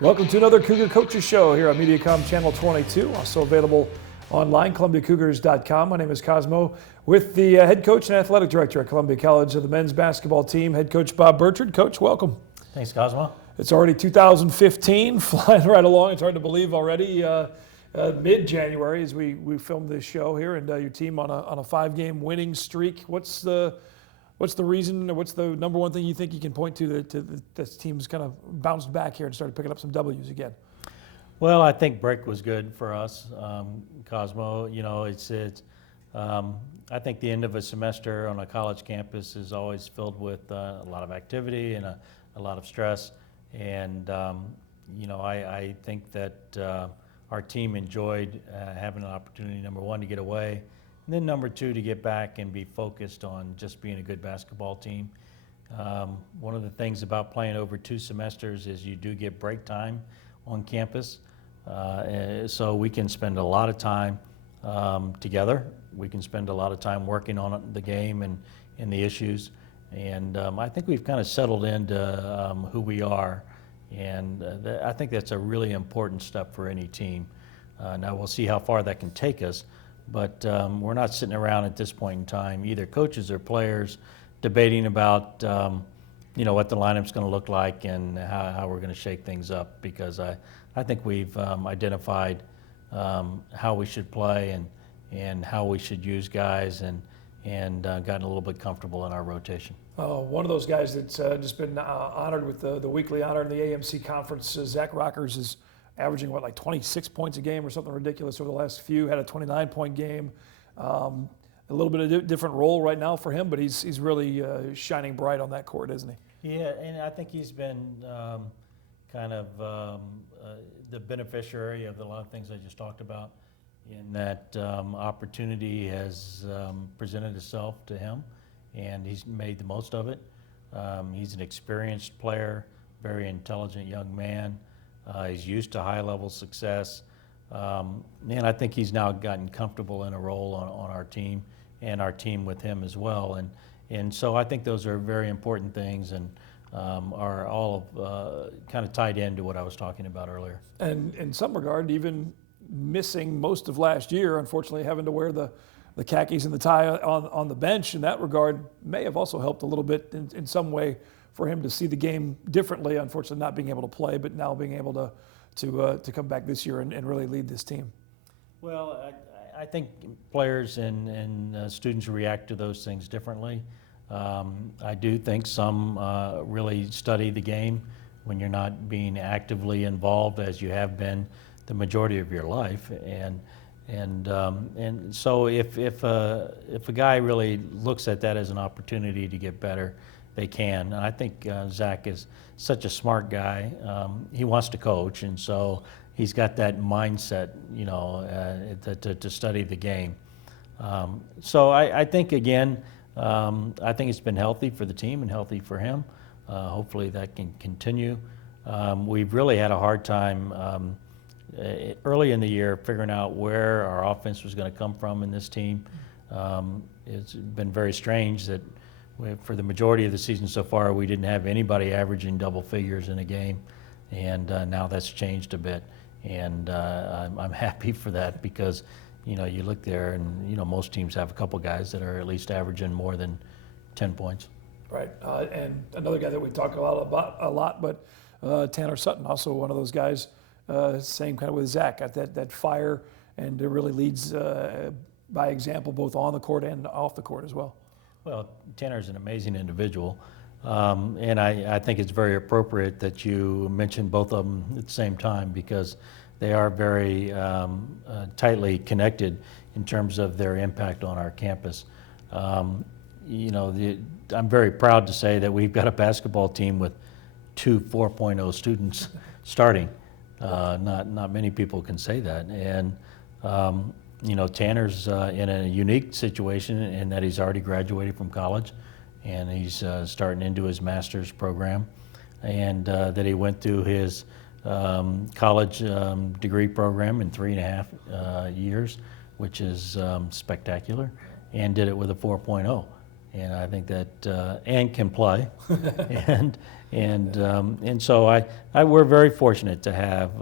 Welcome to another Cougar Coaches Show here on Mediacom Channel 22, also available online, ColumbiaCougars.com. My name is Cosmo, with the head coach and athletic director at Columbia College of the men's basketball team, head coach Bob Burchard. Coach, welcome. Thanks, Cosmo. It's already 2015, flying right along. It's hard to believe already. Mid-January as we filmed this show here, and your team on a 5-game winning streak. What's the reason, or what's the number one thing you think you can point to that this team's kind of bounced back here and started picking up some W's again? Well, I think break was good for us, Cosmo. You know, I think the end of a semester on a college campus is always filled with a lot of activity and a lot of stress. And, you know, I think that our team enjoyed having an opportunity, number one, to get away, and then number two, to get back and be focused on just being a good basketball team. One of the things about playing over 2 semesters is you do get break time on campus. So we can spend a lot of time together. We can spend a lot of time working on the game and the issues. And I think we've kind of settled into who we are. And I think that's a really important step for any team. Now we'll see how far that can take us. But we're not sitting around at this point in time, either coaches or players, debating about you know, what the lineup's going to look like and how we're going to shake things up, because I think we've identified how we should play and how we should use guys and gotten a little bit comfortable in our rotation. One of those guys that's just been honored with the weekly honor in the AMC conference, Zach Rockers, is averaging, like 26 points a game or something ridiculous over the last few. Had a 29-point game. A little bit of a different role right now for him, but he's really shining bright on that court, isn't he? Yeah, and I think he's been kind of the beneficiary of a lot of things I just talked about, in that opportunity has presented itself to him, and he's made the most of it. He's an experienced player, very intelligent young man. He's used to high-level success. And I think he's now gotten comfortable in a role on our team, and our team with him as well. And so I think those are very important things, and are all kind of tied into what I was talking about earlier. And in some regard, even missing most of last year, unfortunately having to wear the khakis and the tie on the bench in that regard may have also helped a little bit in some way for him to see the game differently. Unfortunately, not being able to play, but now being able to come back this year and really lead this team. Well, I think players and students react to those things differently. I do think some really study the game when you're not being actively involved, as you have been the majority of your life. And so if a guy really looks at that as an opportunity to get better, they can. And I think Zach is such a smart guy. He wants to coach, and so he's got that mindset, you know, to study the game. So I think, again, I think it's been healthy for the team and healthy for him. Hopefully that can continue. We've really had a hard time early in the year figuring out where our offense was going to come from in this team. It's been very strange that for the majority of the season so far, we didn't have anybody averaging double figures in a game, and now that's changed a bit. And I'm happy for that, because, you know, you look there and, you know, most teams have a couple guys that are at least averaging more than 10 points. Right, and another guy that we talk a lot, but Tanner Sutton, also one of those guys, same kind of with Zach, got that fire, and it really leads by example, both on the court and off the court as well. Well, Tanner's an amazing individual, and I think it's very appropriate that you mention both of them at the same time, because they are very tightly connected in terms of their impact on our campus. You know, I'm very proud to say that we've got a basketball team with 2 4.0 students starting. Not many people can say that. And you know, Tanner's in a unique situation in that he's already graduated from college, and he's starting into his master's program, and that he went through his college degree program in 3.5 years, which is spectacular, and did it with a 4.0. and I think that and can play, and so we're very fortunate to have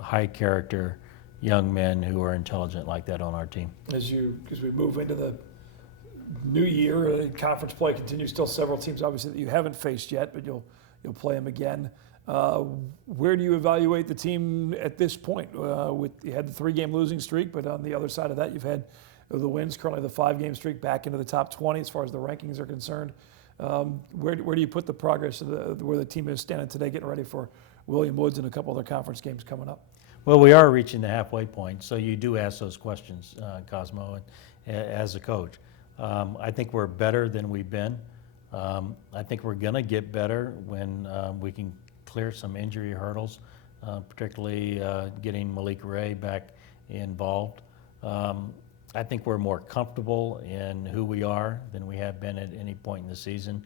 high character young men who are intelligent like that on our team. As we move into the new year, conference play continues. Still several teams, obviously, that you haven't faced yet, but you'll play them again. Where do you evaluate the team at this point? You had the 3-game losing streak, but on the other side of that, you've had the wins, currently the 5-game streak, back into the top 20 as far as the rankings are concerned. Where do you put the progress of where the team is standing today, getting ready for William Woods and a couple other conference games coming up? Well, we are reaching the halfway point, so you do ask those questions, Cosmo, as a coach. I think we're better than we've been. I think we're going to get better when we can clear some injury hurdles, particularly getting Malik Ray back involved. I think we're more comfortable in who we are than we have been at any point in the season.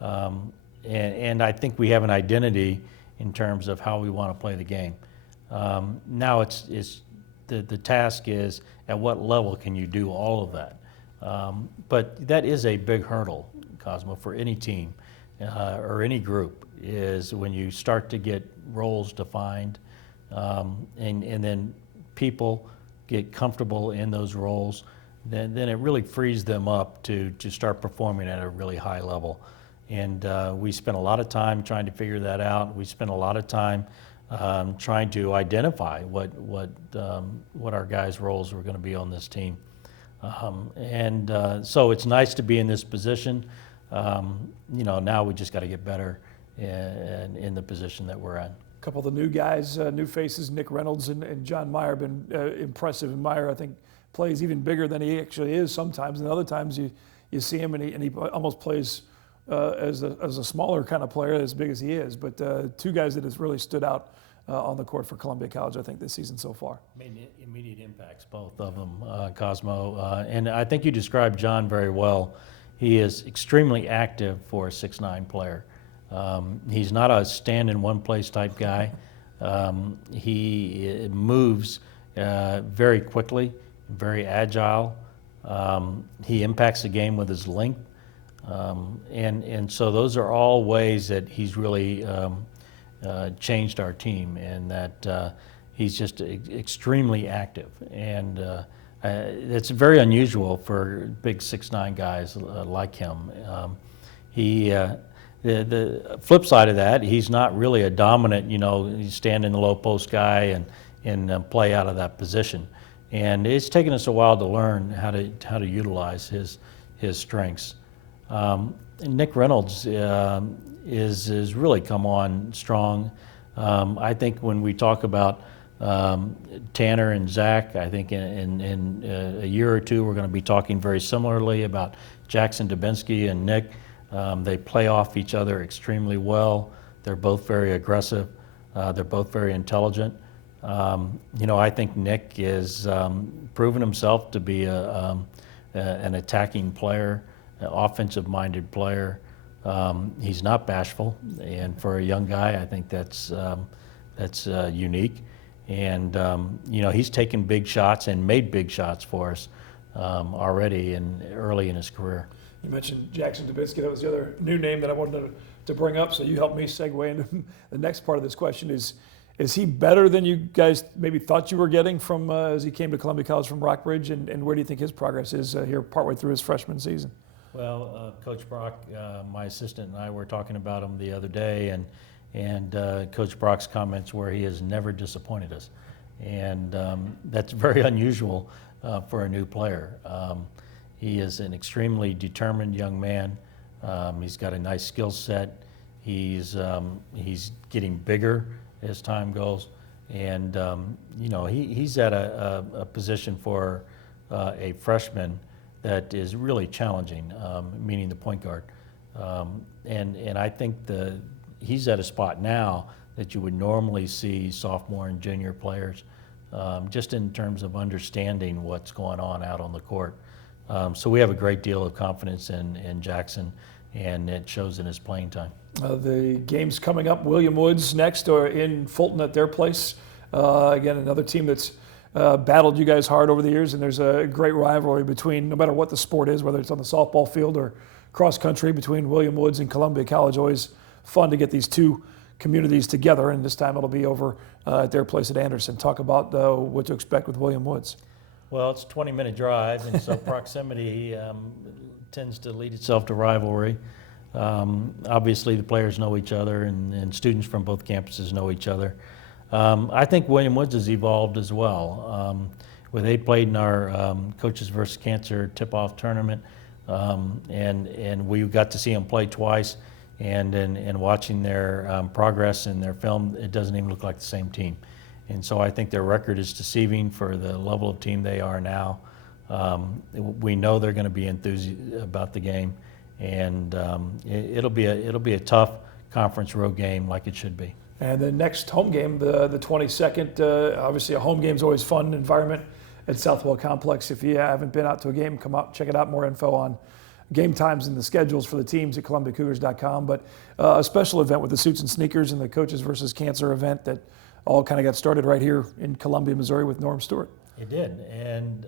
And I think we have an identity in terms of how we want to play the game. Now the task is at what level can you do all of that? But that is a big hurdle, Cosmo, for any team or any group, is when you start to get roles defined and then people get comfortable in those roles, then it really frees them up to start performing at a really high level. And we spent a lot of time trying to figure that out. We spent a lot of time trying to identify what our guys' roles were going to be on this team. So it's nice to be in this position. Now we just got to get better in the position that we're in. A couple of the new guys, new faces, Nick Reynolds and John Meyer, have been impressive. And Meyer, I think, plays even bigger than he actually is sometimes. And other times you see him and he almost plays as a smaller kind of player, as big as he is. But two guys that has really stood out on the court for Columbia College, I think, this season so far. Made immediate impacts, both of them, Cosmo. And I think you described John very well. He is extremely active for a 6'9" player. He's not a stand-in-one-place type guy. He moves very quickly, very agile. He impacts the game with his length. And so those are all ways that he's really changed our team, and that he's just extremely active. And it's very unusual for big 6'9" guys like him. The flip side of that, he's not really a dominant, he's stand in the low post guy and play out of that position. And it's taken us a while to learn how to utilize his strengths. And Nick Reynolds is really come on strong. I think when we talk about Tanner and Zach, I think in a year or two we're going to be talking very similarly about Jackson Dubinsky and Nick. They play off each other extremely well. They're both very aggressive. They're both very intelligent. I think Nick is proven himself to be an attacking player, an offensive-minded player. He's not bashful, and for a young guy, I think that's unique. And he's taken big shots and made big shots for us already and early in his career. You mentioned Jackson Dubinsky. That was the other new name that I wanted to bring up, so you helped me segue into the next part of this question. Is he better than you guys maybe thought you were getting from as he came to Columbia College from Rockbridge, and where do you think his progress is here partway through his freshman season? Well, Coach Brock, my assistant, and I were talking about him the other day, and Coach Brock's comments were he has never disappointed us. And that's very unusual for a new player. He is an extremely determined young man. He's got a nice skill set. He's getting bigger as time goes. And, he's at a position for a freshman that is really challenging, meaning the point guard. And I think he's at a spot now that you would normally see sophomore and junior players, just in terms of understanding what's going on out on the court. So we have a great deal of confidence in Jackson, and it shows in his playing time. The game's coming up. William Woods next, or in Fulton at their place. Again, another team that's battled you guys hard over the years, and there's a great rivalry between, no matter what the sport is, whether it's on the softball field or cross country between William Woods and Columbia College. Always fun to get these two communities together, and this time it'll be over at their place at Anderson. Talk about what to expect with William Woods. Well, it's a 20-minute drive, and so proximity tends to lead itself to rivalry. Obviously, the players know each other, and students from both campuses know each other. I think William Woods has evolved as well. Where they played in our Coaches versus Cancer tip-off tournament, and we got to see them play twice. And watching their progress in their film, it doesn't even look like the same team. And so I think their record is deceiving for the level of team they are now. We know they're going to be enthused about the game, and it'll be a tough conference road game like it should be. And the next home game, the 22nd, obviously a home game is always fun environment at Southwell Complex. If you haven't been out to a game, come out, check it out. More info on game times and the schedules for the teams at ColumbiaCougars.com. But a special event with the Suits and Sneakers and the Coaches versus Cancer event that all kind of got started right here in Columbia, Missouri with Norm Stewart. It did. And,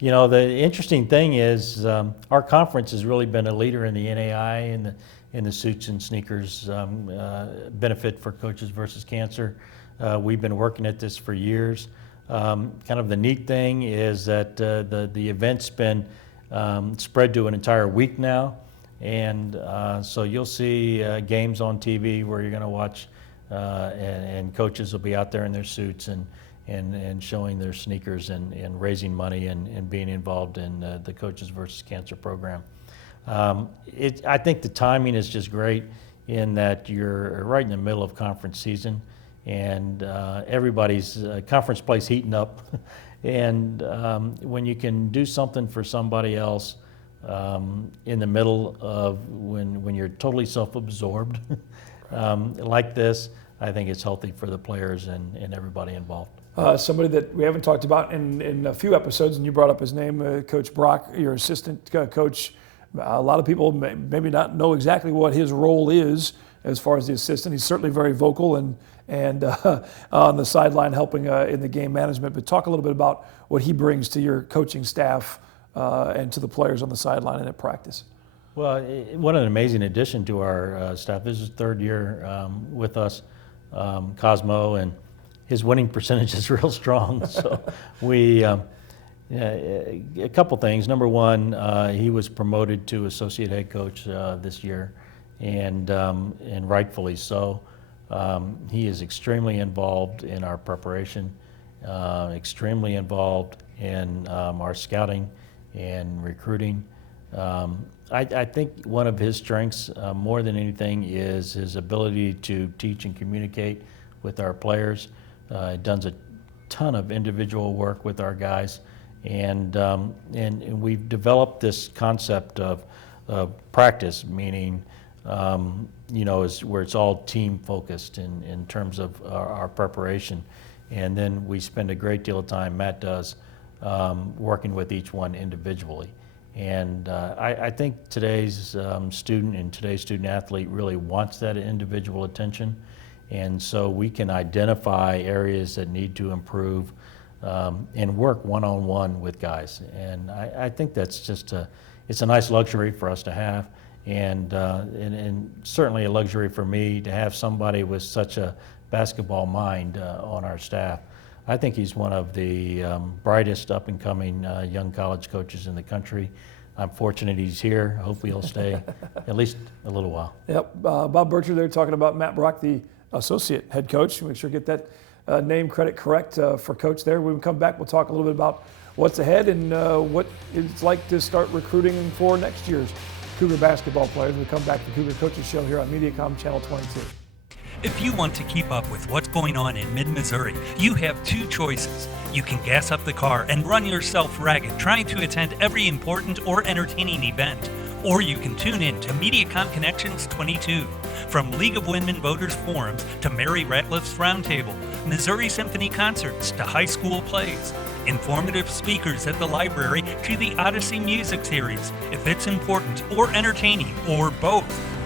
the interesting thing is our conference has really been a leader in the NAI and the Suits and Sneakers benefit for Coaches versus Cancer. We've been working at this for years. Kind of the neat thing is that the event's been spread to an entire week now, and so you'll see games on TV where you're going to watch, and coaches will be out there in their suits and showing their sneakers and raising money and being involved in the Coaches versus Cancer program. I think the timing is just great in that you're right in the middle of conference season, and everybody's conference play's heating up. And when you can do something for somebody else in the middle of when you're totally self-absorbed like this, I think it's healthy for the players and everybody involved. Somebody that we haven't talked about in a few episodes, and you brought up his name, Coach Brock, your assistant coach. A lot of people maybe not know exactly what his role is as far as the assistant. He's certainly very vocal and on the sideline helping in the game management. But talk a little bit about what he brings to your coaching staff and to the players on the sideline and at practice. Well, what an amazing addition to our staff. This is his third year with us, Cosmo, and his winning percentage is real strong. So we, a couple things. Number one, he was promoted to associate head coach this year, and rightfully so. He is extremely involved in our preparation, extremely involved in our scouting and recruiting. I think one of his strengths, more than anything, is his ability to teach and communicate with our players. He does a ton of individual work with our guys, and we've developed this concept of practice, meaning is where it's all team focused in terms of our preparation. And then we spend a great deal of time, Matt does, working with each one individually. And I think today's student and today's student athlete really wants that individual attention. And so we can identify areas that need to improve and work one-on-one with guys. And I think that's just it's a nice luxury for us to have. And certainly a luxury for me to have somebody with such a basketball mind on our staff. I think he's one of the brightest up-and-coming young college coaches in the country. I'm fortunate he's here. Hopefully he'll stay at least a little while. Yep, Bob Burchard there talking about Matt Brock, the associate head coach. Make sure to get that name credit correct for coach there. When we come back, we'll talk a little bit about what's ahead and what it's like to start recruiting for next year's Cougar basketball players. We come back to the Cougar Coaches Show here on Mediacom Channel 22. If you want to keep up with what's going on in mid-Missouri, you have two choices. You can gas up the car and run yourself ragged trying to attend every important or entertaining event. Or you can tune in to Mediacom Connections 22. From League of Women Voters Forums to Mary Ratliff's Roundtable, Missouri Symphony concerts to high school plays, informative speakers at the library to the Odyssey Music Series. If it's important or entertaining or both,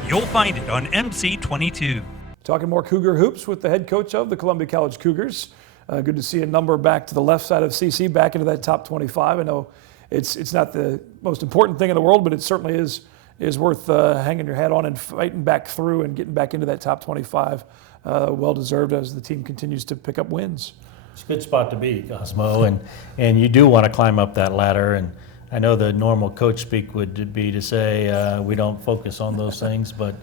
you'll find it on MC22. Talking more Cougar hoops with the head coach of the Columbia College Cougars. Good to see a number back to the left side of CC, back into that top 25. I know it's not the most important thing in the world, but it certainly is is worth hanging your hat on and fighting back through and getting back into that top 25. Well deserved as the team continues to pick up wins. It's a good spot to be, Cosmo, and you do want to climb up that ladder. And I know the normal coach speak would be to say we don't focus on those things, but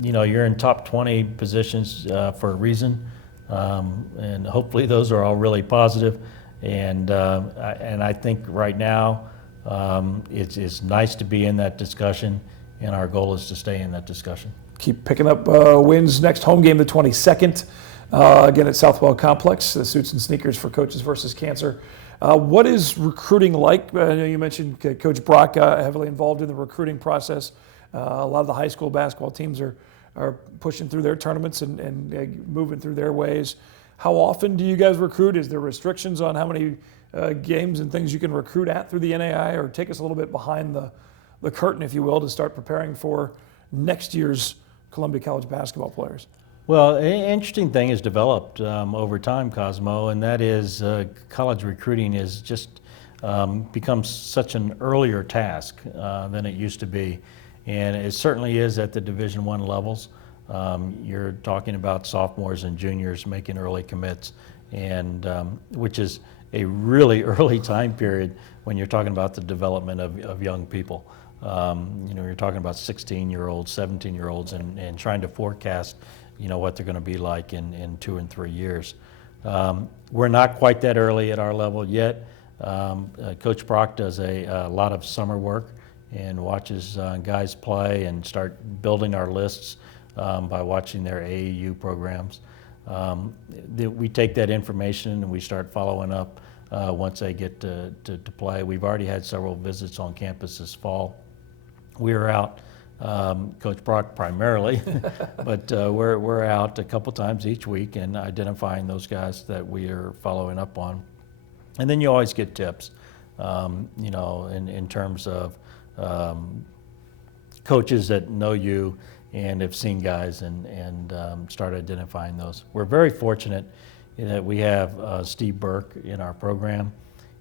you're in top 20 positions for a reason, and hopefully those are all really positive. And I think right now it's nice to be in that discussion, and our goal is to stay in that discussion. Keep picking up wins. Next home game the 22nd, again at Southwell Complex. The Suits and Sneakers for Coaches versus Cancer. What is recruiting like? I know you mentioned Coach Brock heavily involved in the recruiting process. A lot of the high school basketball teams are pushing through their tournaments and moving through their ways. How often do you guys recruit? Is there restrictions on how many games and things you can recruit at through the NAI? Or take us a little bit behind the curtain, if you will, to start preparing for next year's Columbia College basketball players? Well, an interesting thing has developed over time, Cosmo, and that is college recruiting is just becomes such an earlier task than it used to be. And it certainly is at the Division I levels. You're talking about sophomores and juniors making early commits, and which is a really early time period when you're talking about the development of young people. You're talking about 16-year-olds, 17-year-olds, and trying to forecast, what they're going to be like in 2 and 3 years. We're not quite that early at our level yet. Coach Brock does a lot of summer work and watches guys play and start building our lists by watching their AAU programs. We take that information and we start following up once they get to play. We've already had several visits on campus this fall. We are out, Coach Brock primarily, but we're out a couple times each week and identifying those guys that we are following up on. And then you always get tips, in terms of coaches that know you and have seen guys and start identifying those. We're very fortunate that we have Steve Burke in our program.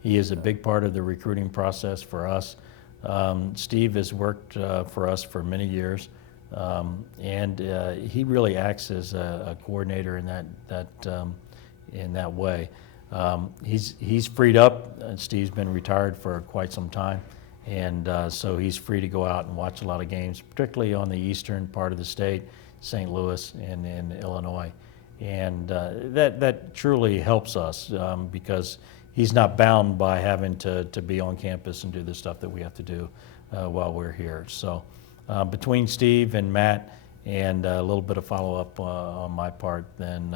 He is a big part of the recruiting process for us. Steve has worked for us for many years, and he really acts as a coordinator in that way. He's freed up. Steve's been retired for quite some time, and so he's free to go out and watch a lot of games, particularly on the eastern part of the state, St. Louis and in Illinois, and that truly helps us because he's not bound by having to be on campus and do the stuff that we have to do while we're here. So between Steve and Matt and a little bit of follow-up on my part, then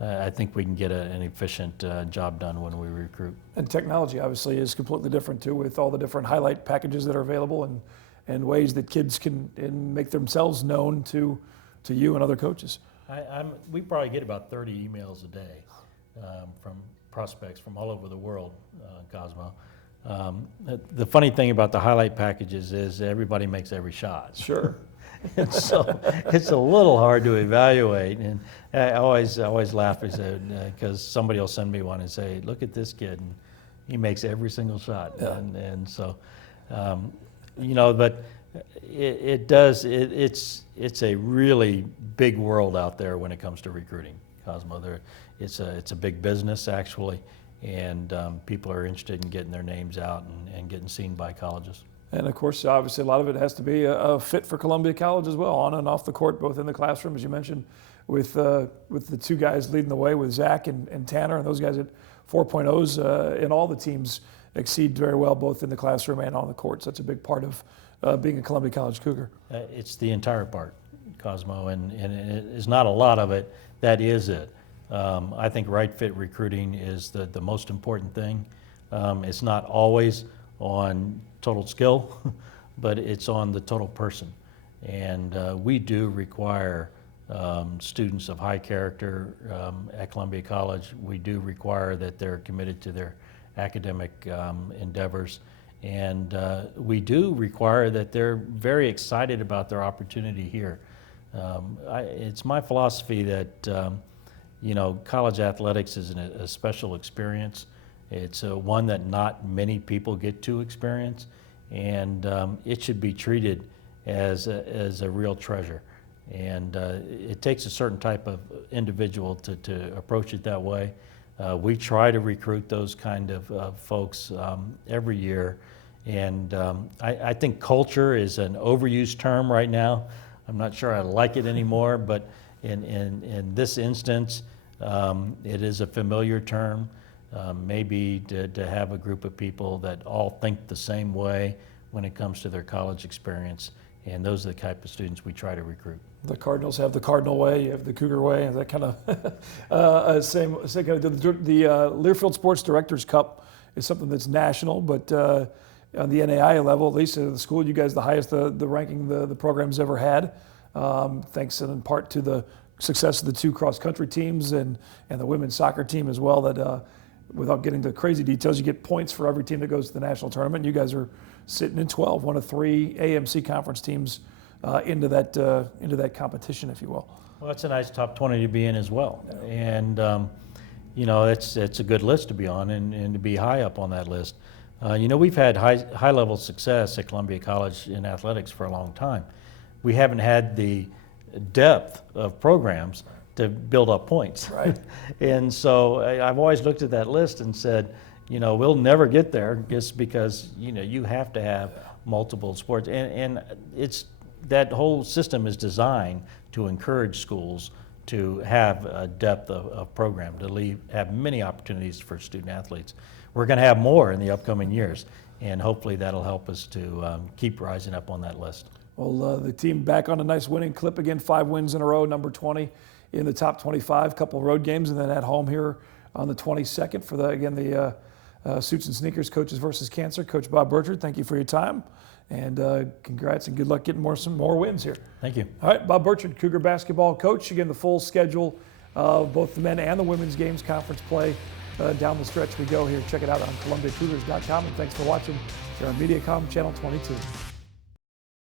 I think we can get an efficient job done when we recruit. And technology obviously is completely different too, with all the different highlight packages that are available and ways that kids can make themselves known to you and other coaches. We probably get about 30 emails a day from prospects from all over the world, Cosmo. The funny thing about the highlight packages is everybody makes every shot. Sure. And so it's a little hard to evaluate, and I always laugh because somebody will send me one and say, "Look at this kid, and he makes every single shot." Yeah. And so, but it's a really big world out there when it comes to recruiting, Cosmo. It's a big business actually, and people are interested in getting their names out and getting seen by colleges. And of course, obviously, a lot of it has to be a fit for Columbia College as well, on and off the court, both in the classroom, as you mentioned, with the two guys leading the way with Zach and Tanner, and those guys at 4.0s in all the teams exceed very well, both in the classroom and on the court. So that's a big part of being a Columbia College Cougar. It's the entire part, Cosmo, and it is not a lot of it. That is it. I think right fit recruiting is the most important thing. It's not always on total skill, but it's on the total person. And we do require students of high character at Columbia College. We do require that they're committed to their academic endeavors. And we do require that they're very excited about their opportunity here. It's my philosophy that college athletics is a special experience. It's one that not many people get to experience, and it should be treated as a real treasure. And it takes a certain type of individual to approach it that way. We try to recruit those kind of folks every year. And I think culture is an overused term right now. I'm not sure I like it anymore, but in this instance, it is a familiar term. Maybe to have a group of people that all think the same way when it comes to their college experience. And those are the type of students we try to recruit. The Cardinals have the Cardinal way, you have the Cougar way, and that kind of same kind of the Learfield Sports Directors Cup is something that's national, but on the NAIA level, at least at the school, you guys the highest the ranking the program's ever had, thanks in part to the success of the 2 cross-country teams and the women's soccer team as well. That without getting to crazy details, you get points for every team that goes to the national tournament. You guys are sitting in 12, one of 3 AMC conference teams into that competition, if you will. Well, that's a nice top 20 to be in as well. And, you know, it's a good list to be on and to be high up on that list. You know, we've had high level success at Columbia College in athletics for a long time. We haven't had the depth of programs to build up points. Right. And so I've always looked at that list and said, you know, we'll never get there just because, you know, you have to have multiple sports. And it's that whole system is designed to encourage schools to have a depth of program, to have many opportunities for student athletes. We're going to have more in the upcoming years, and hopefully that'll help us to keep rising up on that list. Well, the team back on a nice winning clip again, 5 wins in a row, number 20 in the top 25, couple road games, and then at home here on the 22nd for the Suits and Sneakers Coaches versus Cancer. Coach Bob Burchard, thank you for your time, and congrats and good luck getting some more wins here. Thank you. All right, Bob Burchard, Cougar basketball coach. Again, the full schedule of both the men and the women's games conference play down the stretch we go here. Check it out on ColumbiaCougars.com, and thanks for watching here on MediaCom Channel 22.